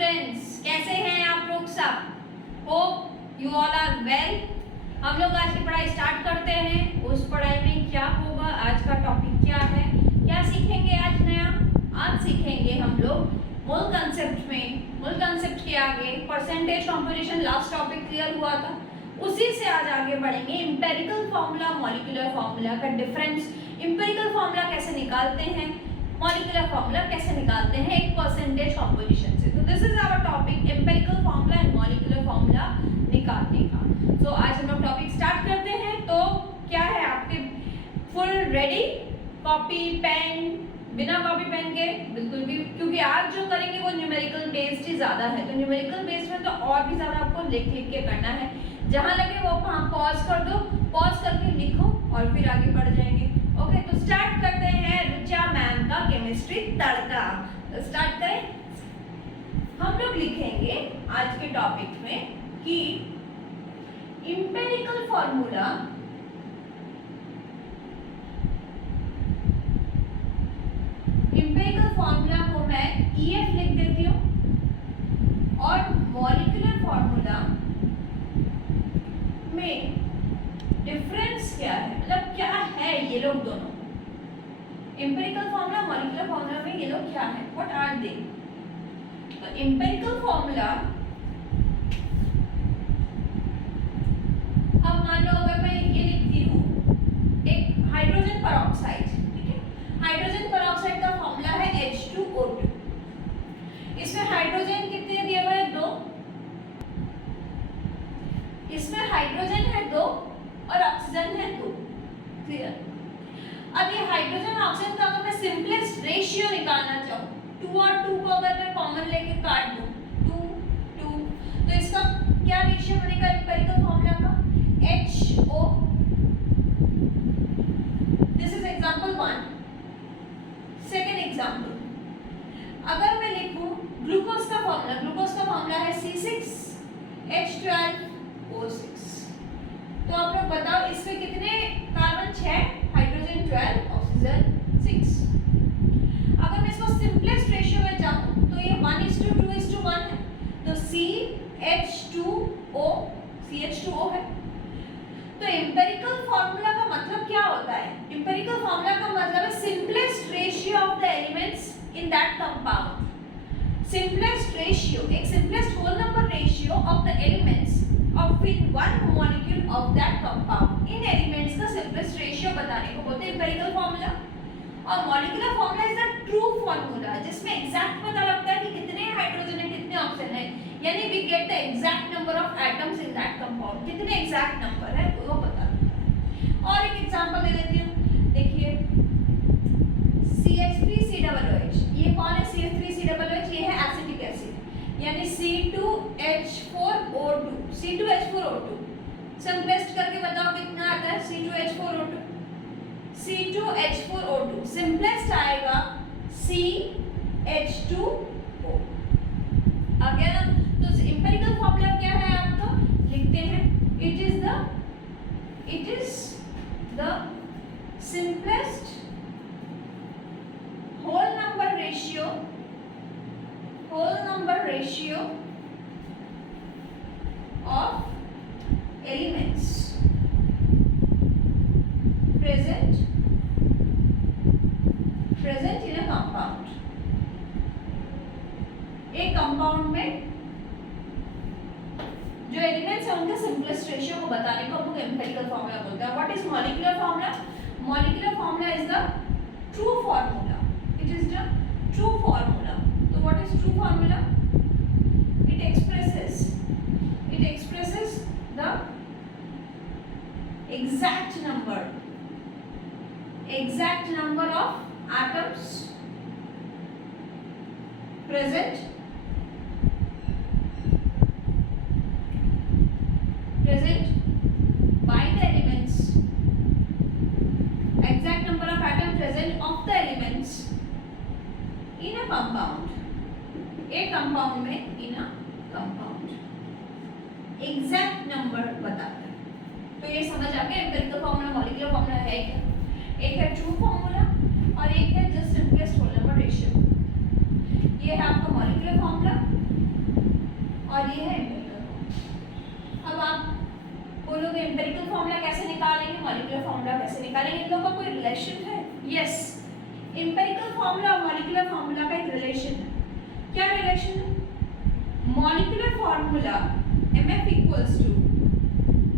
Students, कैसे हैं आप लोग सब? Hope you all are well. हम लोग आज की पढ़ाई स्टार्ट करते हैं। उस पढ़ाई में क्या होगा, आज का टॉपिक क्या है, क्या सीखेंगे आज नया? आज सीखेंगे हम लोग मूल कंसेप्ट में, मूल कंसेप्ट के आगे percentage composition last topic clear हुआ था, उसी से आज आगे बढ़ेंगे। एम्पिरिकल फार्मूला, मॉलिक्यूलर फार्मूला का डिफरेंस, एम्पिरिकल फार्मूला कैसे निकालते हैं, मॉलिक्यूलर फार्मूला कैसे निकालते हैं एक परसेंटेज कंपोजिशन से। तो this is our topic, empirical formula and molecular formula निकालने का। तो आज हम लोग टॉपिक स्टार्ट करते हैं। तो क्या है, आपके फुल रेडी? Copy pen? बिना कॉपी पेन के बिल्कुल भी, क्योंकि आज जो करेंगे वो न्यूमेरिकल बेस्ड ही ज्यादा है। तो न्यूमेरिकल बेस्ड में तो और भी ज्यादा आपको लिख लिख के करना है। जहां लगे वो वहां पॉज कर दो, पॉज करके लिखो और फिर आगे बढ़ जाएंगे। ओके, तो स्टार्ट करते हैं रुचा मैम का केमिस्ट्री तड़का। तो स्टार्ट करें। हम लोग लिखेंगे आज के टॉपिक में कि एम्पिरिकल फार्मूला, एम्पिरिकल फार्मूला को मैं EF लिख देती हूँ और मॉलिक्यूलर फार्मूला में डिफरेंस क्या है, मतलब क्या है ये लोग दोनों। एम्पिरिकल फार्मूला, मॉलिक्यूलर फार्मूला में ये लोग क्या है, व्हाट आर दे? तो एम्पिरिकल फार्मूला, अब मान लो अगर मैं ये लिखती हूँ एक हाइड्रोजन पेरोक्साइड, ठीक है, हाइड्रोजन पेरोक्साइड का फार्मूला है H2O2। इसमें हाइड्रोजन कितने दिए हुए हैं? 2। इसमें हाइड्रोजन है 2 और ऑक्सीजन है 2। क्लियर? अब ये हाइड्रोजन ऑक्सीजन का अगर मैं सिंपलेस्ट रेशियो निकालना चाहूँ, 2 और 2 को अगर मैं कॉमन लेके काट दूँ, 2 2, तो इसका क्या रेशियो बनेगा एम्पिरिकल फार्मूला का? HO। This is example 1। Second example, अगर मैं लिखूं ग्लूकोज का फार्मूला, ग्लूकोज का फार्मूला है C6H12O6। तो आप लोग बताओ इसमें कितने कार्बन? 6, hydrogen 12, oxygen 6। अगर मैं इसको सिंपलेस्ट रेशियो में जाऊं तो ये 1:2:1 है, तो CH2O है। तो एम्पिरिकल फार्मूला का मतलब क्या होता है? एम्पिरिकल फार्मूला का मतलब है simplest ratio of the elements in that compound. Simplest ratio, एक simplest whole number ratio of the elements of one molecule of that compound। इन एलिमेंट्स का सिंपलेस्ट रेशियो बताने को बोलते हैं एम्पिरिकल फार्मूला। और molecular formula is the true formula, जिसमें exact पता लगता है कि कितने हाइड्रोजन है, कितने ऑक्सीजन है, यानी we get the exact number of atoms in that compound. कितने एग्जैक्ट नंबर है वो पता लगता है। और एक एग्जांपल दे देती हूं, देखिए CH3COOH, ये कौन है? CH3COOH, ये है एसिटिक एसिड, यानी C2H4O2। C2H4O2 सिंपलेस्ट करके बताओ कितना आता है C2H4O2? C2H4O2 सिंपलेस्ट आएगा CH2O। आ गया ना? तो एम्पिरिकल फार्मूला क्या है आपका? लिखते हैं it is the simplest whole number ratio of elements present in a compound। एक कंपाउंड में जो एलिमेंट्स है उनके सिंपलेस्ट रेशियो को बताने को हम लोग एम्पिरिकल फार्मूला बोलते हैं। What is molecular formula? Molecular formula is the true formula, it is the true formula. तो what is true formula? It expresses the exact number of atoms present by the elements, exact number of atoms present of the elements in a compound, एक compound में, इन a compound exact number बताता है। तो ये समझ आ गया empirical formula, molecular formula है क्या? एक है ट्रू फार्मूला और एक है just simplest whole number ratio. ये है आपका मॉलिक्यूलर फार्मूला और ये है एम्पिरिकल फॉर्मूला। अब आप बोलोगे एम्पिरिकल फॉर्मूला कैसे निकालेंगे, मॉलिक्यूलर फॉर्मूला कैसे निकालेंगे, इन लोगों का कोई रिलेशन है? यस, एम्पिरिकल फॉर्मूला और मॉलिक्यूलर फॉर्मूला का एक रिलेशन है। क्या रिलेशन है? Molecular formula MF equals to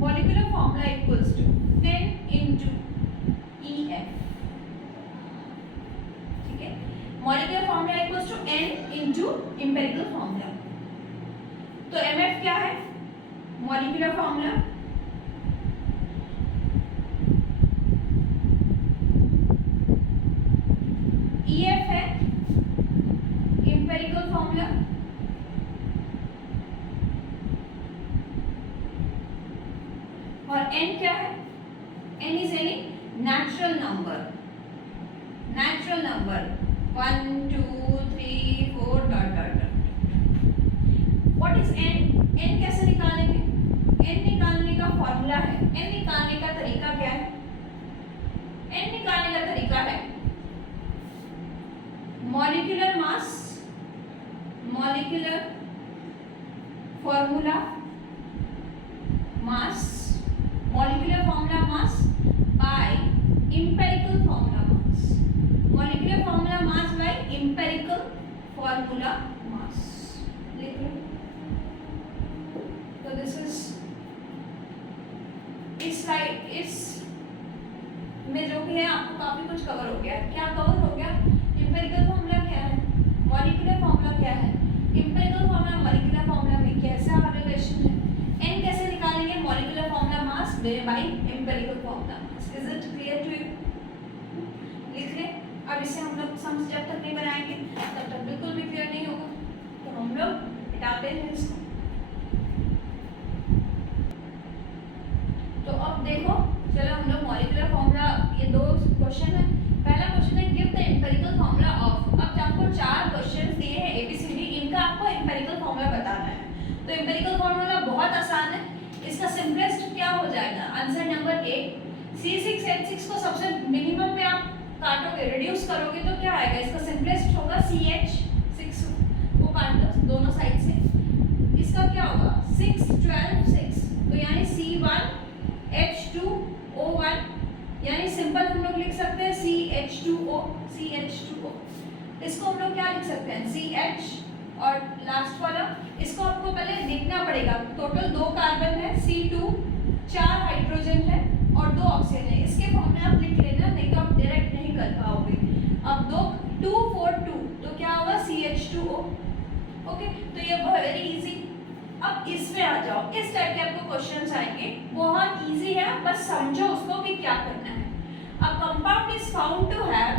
molecular formula equals to 10 into EF। ठीक है, molecular formula equals to N into empirical formula. तो MF क्या है? मॉलिक्यूलर फॉर्मूला EF है एम्पिरिकल फॉर्मूला, और N क्या है? N is any natural number, natural number 1 2 3 4 dot dot dot. What is N? N कैसे निकालेंगे? N निकालने का फॉर्मूला है, N निकालने का तरीका क्या है? N निकालने का तरीका है molecular mass, molecular formula mass, molecular formula mass by empirical formula mass, molecular formula mass by empirical formula मास। लिख लो। तो दिस इज इस स्लाइड, इस में जो भी है आपको काफी कुछ कवर हो गया। क्या कवर हो गया? एम्पिरिकल फॉर्मूला क्या है, मॉलिक्यूलर फॉर्मूला क्या है, एम्पिरिकल फॉर्मूला मॉलिक्यूलर फॉर्मूला में कैसा रिलेशन है, N कैसे निकालेंगे, molecular formula mass by empirical formula mass. Is it clear to you? लिख ले। अब इसे हम लोग सम्स जब तक नहीं बनाएंगे तब तक बिल्कुल भी क्लियर नहीं होगा, तो हम लोग मिटाते हैं इसको। तो अब देखो, चलो हम लोग मॉलिक्यूलर फॉर्मूला, ये दो क्वेश्चन है। पहला क्वेश्चन है give the empirical formula of. अब आपको 4 क्वेश्चंस दिए हैं ABCD, इनका आपको एम्पिरिकल फॉर्मूला बताना है। तो एम्पिरिकल फॉर्मूला बहुत आसान है, इसका सिंपलेस्ट क्या हो जाएगा? आंसर नंबर A, C6H6 को सबसे मिनिमम में आप काटोगे, रिड्यूस करोगे तो क्या आएगा? इसका सिंपलेस्ट होगा CH6 को काट दो दोनों साइड से, इसका क्या होगा? 6 12 6, तो यानी C1H2O1, यानी सिंपल हम लोग लिख सकते हैं CH2O, CH2O। इसको हम लोग क्या लिख सकते हैं? CH, और लास्ट वाला इसको आपको पहले देखना पड़ेगा। टोटल 2 कार्बन है, C2, 4 हाइड्रोजन है और 2 ऑक्सीजन है। इसके फॉर्म में आप लिख लेना, नहीं तो आप डायरेक्ट नहीं कर पाओगे। अब 2 4 2, तो क्या होगा? CH2O। ओके, तो ये वेरी इजी। अब इसमें आ जाओ, इस टाइप के आपको क्वेश्चंस आएंगे, बहुत इजी है, बस समझो उसको कि क्या करना है। अब compound is found to have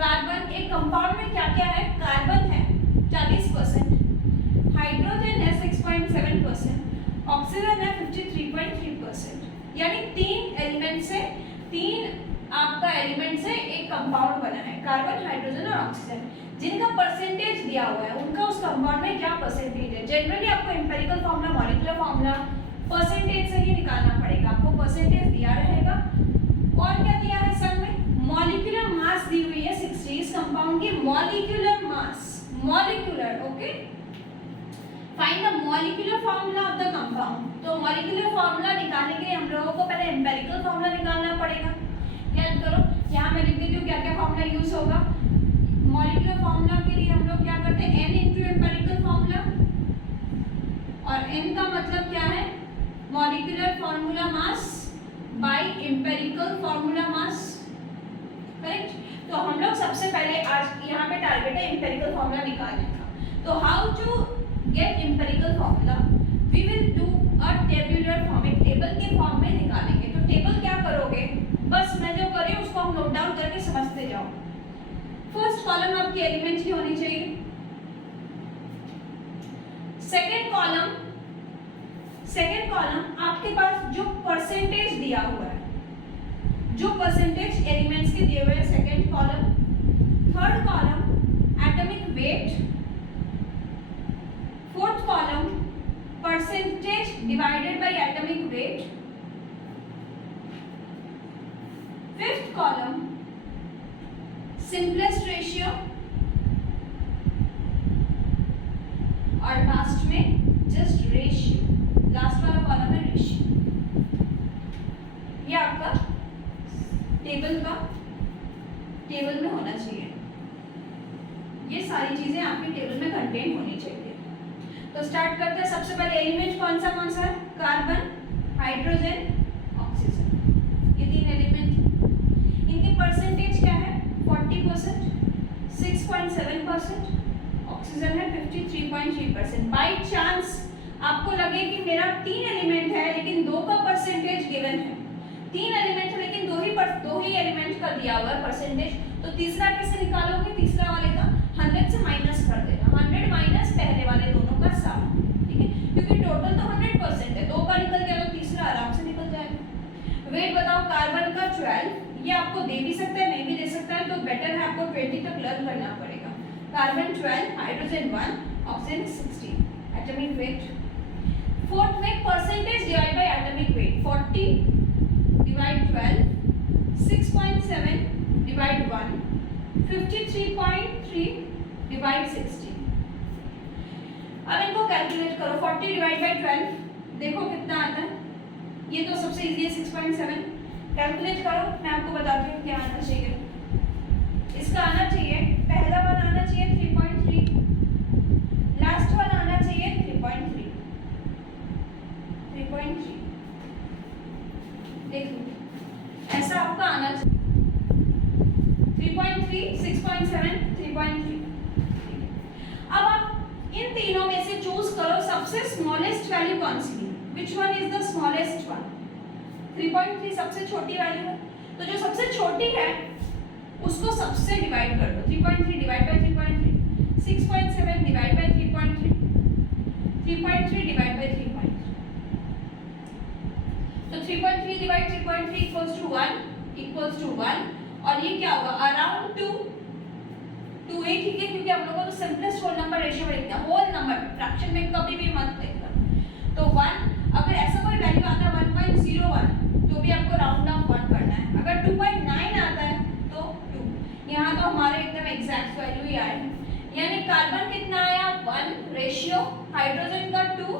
carbon, एक कंपाउंड में क्या क्या है? कार्बन है 40%, हाइड्रोजन है 6.7%, ऑक्सीजन है 53.3%, यानी 3 एलिमेंट से, 3 आपका एलिमेंट से एक कंपाउंड बना है, कार्बन, हाइड्रोजन और ऑक्सीजन। जिनका परसेंटेज दिया हुआ है उनका उस कंपाउंड में क्या परसेंटेज है। जनरली आपको empirical formula, molecular formula percentage से ही निकालना पड़ेगा, आपको परसेंटेज दिया रहेगा। और क्या दिया है सर में? मॉलिक्यूलर मास दी हुई है 60, इस कंपाउंड की molecular mass, molecular, okay. Find the molecular formula of the compound. तो मॉलिक्यूलर फॉर्मूला निकालने के लिए हम लोगों को पहले एम्पिरिकल फॉर्मूला निकालना पड़ेगा। याद करो, यहाँ मैं लिख देती हूँ क्या क्या फॉर्मूला यूज होगा। मॉलिक्यूलर फॉर्मूला के लिए हम लोग क्या करते हैं? N इंटू एम्पिरिकल फॉर्मूला, और N का मतलब क्या है? Molecular formula mass by empirical formula mass, correct. तो हम लोग सबसे पहले आज यहाँ पे टारगेट है एम्पिरिकल फॉर्मूला निकालने का। तो how to get empirical formula? We will do a tabular form, एक टेबल के फॉर्म में निकालेंगे। तो टेबल क्या करोगे? बस मैं जो कर रही हूँ उसको हम नोट डाउन करके समझते जाओ। फर्स्ट कॉलम आपकी एलिमेंट की होनी चाहिए, सेकेंड कॉलम आपके पास जो परसेंटेज दिया हुआ है, जो परसेंटेज एलिमेंट्स के दिए हुए हैं, second column. Third column atomic weight, fourth column percentage divided by atomic wait, fifth column simplest ratio, और लास्ट में जस्ट रेशियो, लास्ट वाला कॉलम है रेशियो। ये आपका टेबल में होना चाहिए, ये सारी चीजें आपके टेबल में कंटेन होनी चाहिए। तो स्टार्ट करते हैं। सबसे पहले एलिमेंट कौन सा है? कार्बन, हाइड्रोजन, ऑक्सीजन, ये 3 एलिमेंट। इनकी परसेंटेज क्या है? 40%, 6.7%, ऑक्सीजन है 53.3%। बाई चांस आपको लगे कि मेरा 3 एलिमेंट है लेकिन 2 का परसेंटेज गिवन है, 3 एलिमेंट है लेकिन दो ही एलिमेंट का दिया हुआ है परसेंटेज, तो तीसरा कैसे निकालोगे? तीसरा वाले का 100 से माइनस कर देना, 100 माइनस पहले वाले दोनों का सम, ठीक है, क्योंकि टोटल तो 100% है, 2 का निकल गया तो तीसरा आराम से निकल जाएगा। वेट बताओ कार्बन का 12, ये आपको दे भी सकता है नहीं भी दे सकता है, तो बेटर है आपको 20 तक लर्न करना पड़ेगा। Carbon 12, hydrogen 1, oxygen 16। Atomic weight, fourth में percentage divide by atomic weight, 40 divide 12, 6.7 divide 1, 53.3 divide 16। अब इनको कैलकुलेट करो। 40 डिवाइड बाय 12 देखो कितना आता है, ये तो सबसे इजी है 6.7। कैलकुलेट करो, मैं आपको बताती हूँ क्या आना चाहिए। इसका आना चाहिए, पहला वाला आना चाहिए 3.3, लास्ट वाला आना चाहिए 3.3। देख लो ऐसा आपका आना चाहिए, 3.3, 6.7, 3.3। अब आप इन तीनों में से चूज करो सबसे स्मॉलेस्ट वैल्यू कौन सी है, which one is the smallest one. 3.3 सबसे छोटी वैल्यू है, तो जो सबसे छोटी है उसको सबसे डिवाइड कर दो। 3.3 divide by 3.3, 6.7 divide by 3.3, 3.3 divide by 3.3। तो 3.3 डिवाइड 3.3 इक्वल्स टू 1, और ये क्या होगा? अराउंड 2 ही ठीक है, क्योंकि हम लोगों को तो सिंपलेस्ट होल नंबर रेशियो में लिखना है, होल नंबर फ्रैक्शन में कभी भी मत लिखना। तो 1, अगर ऐसा कोई वैल्यू आता है 1.01 तो भी आपको राउंड ऑफ 1 करना है। अगर 2.9 आता है तो 2, यहाँ तो हमारे एकदम एग्जैक्ट वैल्यू ही आए, यानी कार्बन कितना आया? 1 रेशियो, हाइड्रोजन का 2,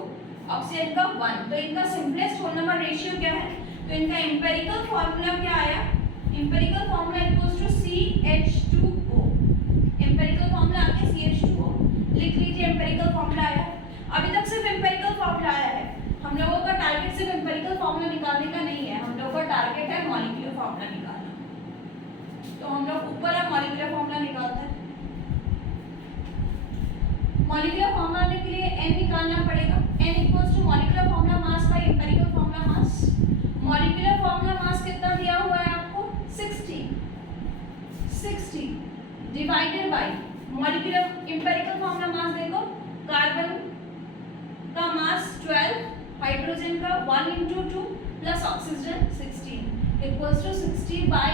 ऑक्सीजन का 1। तो इनका सिंपलेस्ट होल नंबर रेशियो क्या है? तो इनका एम्पिरिकल फार्मूला क्या आया? Empirical formula equals to CH2O। Empirical formula आ गया CH2O, लिख लीजिए एम्पिरिकल फार्मूला आया। अभी तक सिर्फ एम्पिरिकल फार्मूला आया है, हम लोगों का टारगेट सिर्फ एम्पिरिकल फार्मूला निकालने का नहीं है, हम लोगों का टारगेट है मॉलिक्यूलर फार्मूला निकालना। तो हम लोग ऊपर है मॉलिक्यूलर फार्मूला निकालते हैं। मॉलिक्यूलर फार्मूला के लिए n निकालना पड़ेगा, n equals to molecular formula mass by empirical formula mass. Molecular formula mass कितना दिया हुआ है आपको? 60 divided by molecular empirical formula mass देखो, कार्बन का मास 12, हाइड्रोजन का 1 into 2 plus oxygen 16 equals to 60 by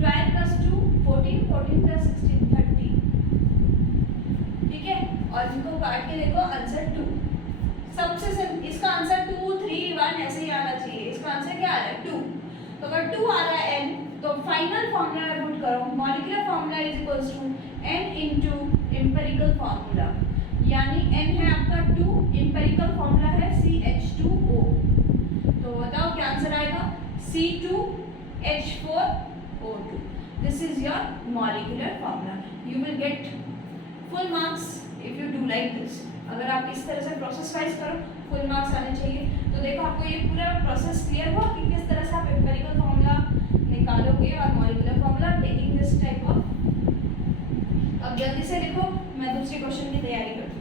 12 plus 2 14, 14 plus 16 30। ठीक है, और इनको काट के देखो आंसर 2। सबसे इसका आंसर 2, 3, 1 ऐसे ही आना चाहिए। इसका आंसर क्या आ रहा है? 2। तो अगर 2 आ रहा है n, तो फाइनल फार्मूला में पुट करो, molecular formula is equals to n into empirical formula, यानी n है आपका 2, एम्पिरिकल फार्मूला है CH2O। तो बताओ क्या आंसर आएगा? C2H4O2। This is your molecular formula. You will get full marks if you do like this. अगर आप इस तरह से प्रोसेस वाइज करो फुल मार्क्स आने चाहिए। तो देखो आपको ये पूरा प्रोसेस क्लियर हुआ कि किस तरह से आप एम्पिरिकल फार्मूला निकालोगे और molecular formula taking this type of. अब जल्दी से देखो, मैं दूसरे क्वेश्चन की तैयारी करती हूँ।